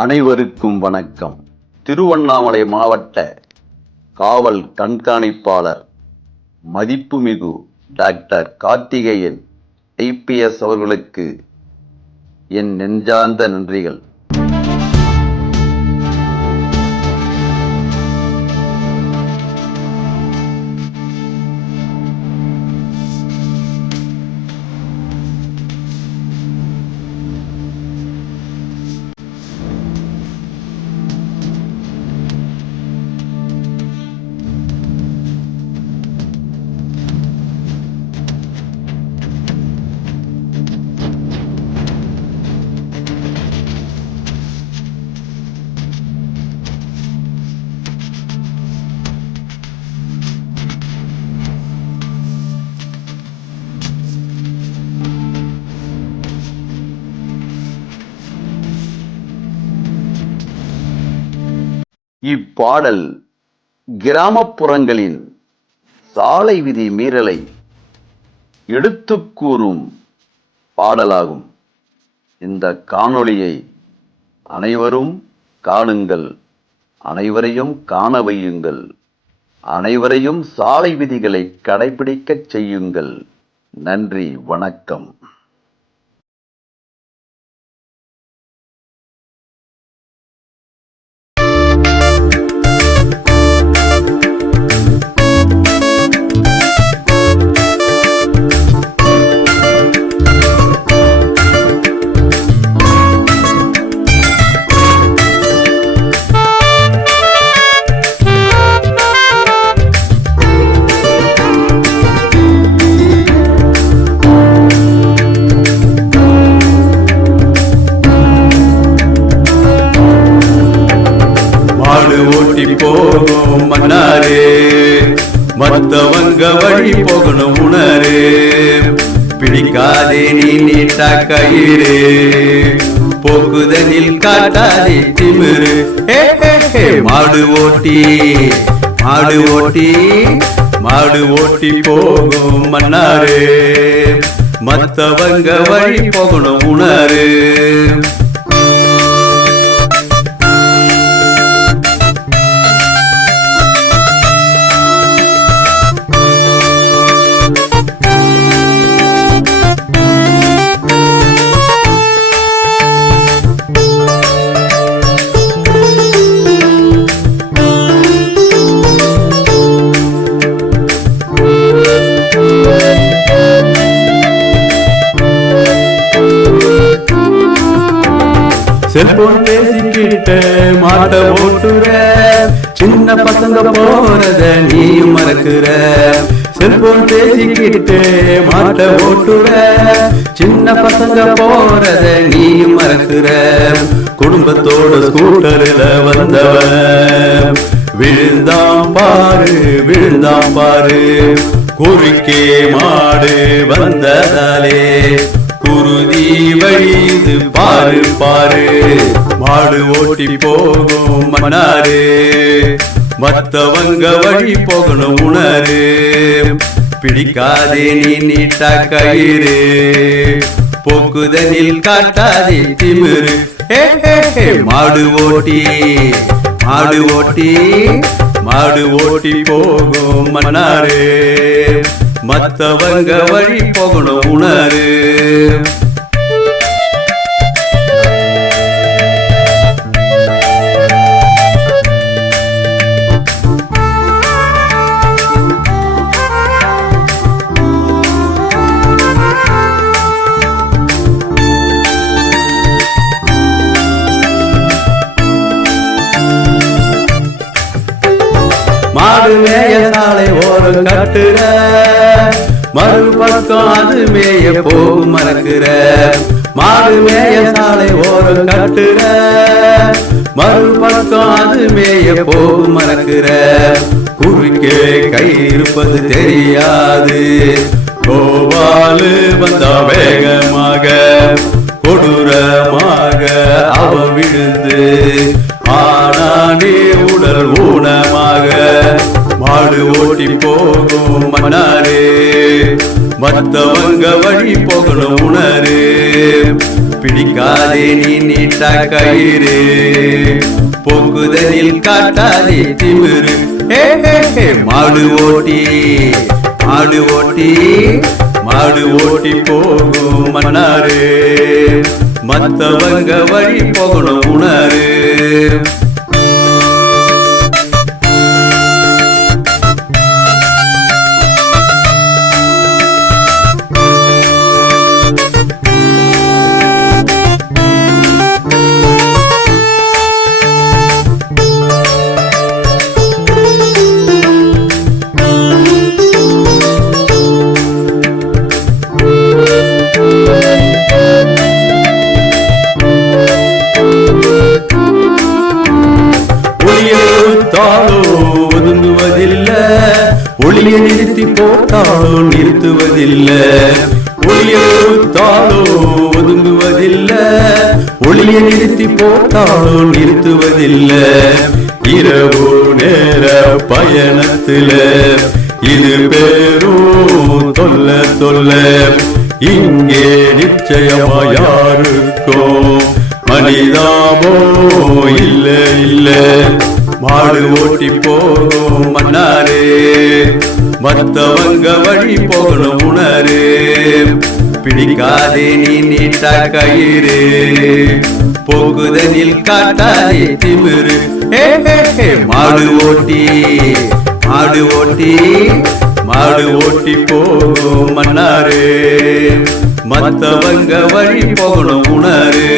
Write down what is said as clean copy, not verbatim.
அனைவருக்கும் வணக்கம். திருவண்ணாமலை மாவட்ட காவல் கண்காணிப்பாளர் மதிப்புமிகு டாக்டர் கார்த்திகேயன் ஐபிஎஸ் அவர்களுக்கு என் நெஞ்சார்ந்த நன்றிகள். இப்பாடல் கிராமப்புறங்களின் சாலை விதி மீறலை எடுத்துக் கூறும் பாடலாகும். இந்த காணொளியை அனைவரும் காணுங்கள், அனைவரையும் காண வையுங்கள், அனைவரையும் சாலை விதிகளை கடைபிடிக்கச் செய்யுங்கள். நன்றி, வணக்கம். ஓட்டி போகும் மன்னாரே, மத்தவங்க வழி போகணும் உணரே. பிடிக்காதே நீ நீட்டா கயிறு, போக்குதனில் காட்டாதே திமிரு. மாடு ஓட்டி மாடு ஓட்டி மாடு ஓட்டி போகும் மன்னாரே, மத்தவங்க வழி போகணும் உணரு. செல்போன் பேசிக்கிட்ட மாட்ட ஓட்டுற, சின்ன பசங்க போறத நீயும் மறக்குற. செல்போன் பேசிக்கிட்டு மாட்ட ஓட்டுற, சின்ன பசங்க போறத நீயும் மறக்குற. குடும்பத்தோட ஸ்கூட்டர்ல வந்தவன் விழுந்தாம் பாரு, விழுந்தாம் பாரு. குறுக்கே மாடு வந்ததாலே குருதி வழிது பாரு பாரு. மாடு ஓட்டி போகும் மன்னாரே, மத்தவங்க வழி போகணும் உணரு. பிடிக்காதே நீ நீட்டா கயிறு, போக்குதனில் காட்டாதே திமிரு. மாடு ஓட்டி மாடு ஓட்டி மாடு ஓட்டி போகும் மன்னாரே, மத்தவங்க வழி போகணும் உணரு. மாடு மேய சாலை ஓரம் கட்டுற, மறுபக்கம் அது மேய போகும் மறக்குற. மாடு மேய சாலை ஓரம் கட்டுற, மறுபக்கம் அது மேய போகும் மறக்குற. குறுக்கே கை இருப்பது தெரியாது, கோவாலு வந்தா வேகமாக கொடூரமாக அவ விழுந்து ஆனானே உடல் ஊனமாக. மாடு ஓட்டி போகும் மன்னாரே, மத்தவங்க வழி போகணும் உணரு. பிடிக்காதே நீ நீட்டா கயிறு, போக்குதலில் காட்டாதே திமிரு. மாடு ஓட்டி மாடு ஓட்டி மாடு ஓட்டி போகும் மன்னாரு, மத்தவங்க வழி போகணும் உணரு. ஒதுங்குவதில்லை, ஒளியை நிறுத்தி போட்டாலோ நிறுத்துவதில்லை. ஒளியை கொடுத்தாலோ ஒதுங்குவதில்லை, ஒளியை நிறுத்தி போட்டாலோ நிறுத்துவதில்லை. இரவு நேர பயணத்துல இது பேரும் தொல்ல தொல்ல, இங்கே நிச்சயமா யாருக்கும் மனிதாபோ இல்ல இல்ல. மாடு ஓட்டி போகும் மன்னாரு, மத்தவங்க வழி போகணும் உணரு. பிடிக்காதே நீ நீட்டா கயிறு, போக்குதலில் காட்டாதே திமிரு. மாடு ஓட்டி மாடு ஓட்டி மாடு ஓட்டி போகும் மன்னாரு, மத்தவங்க வழி போகணும் உணரு.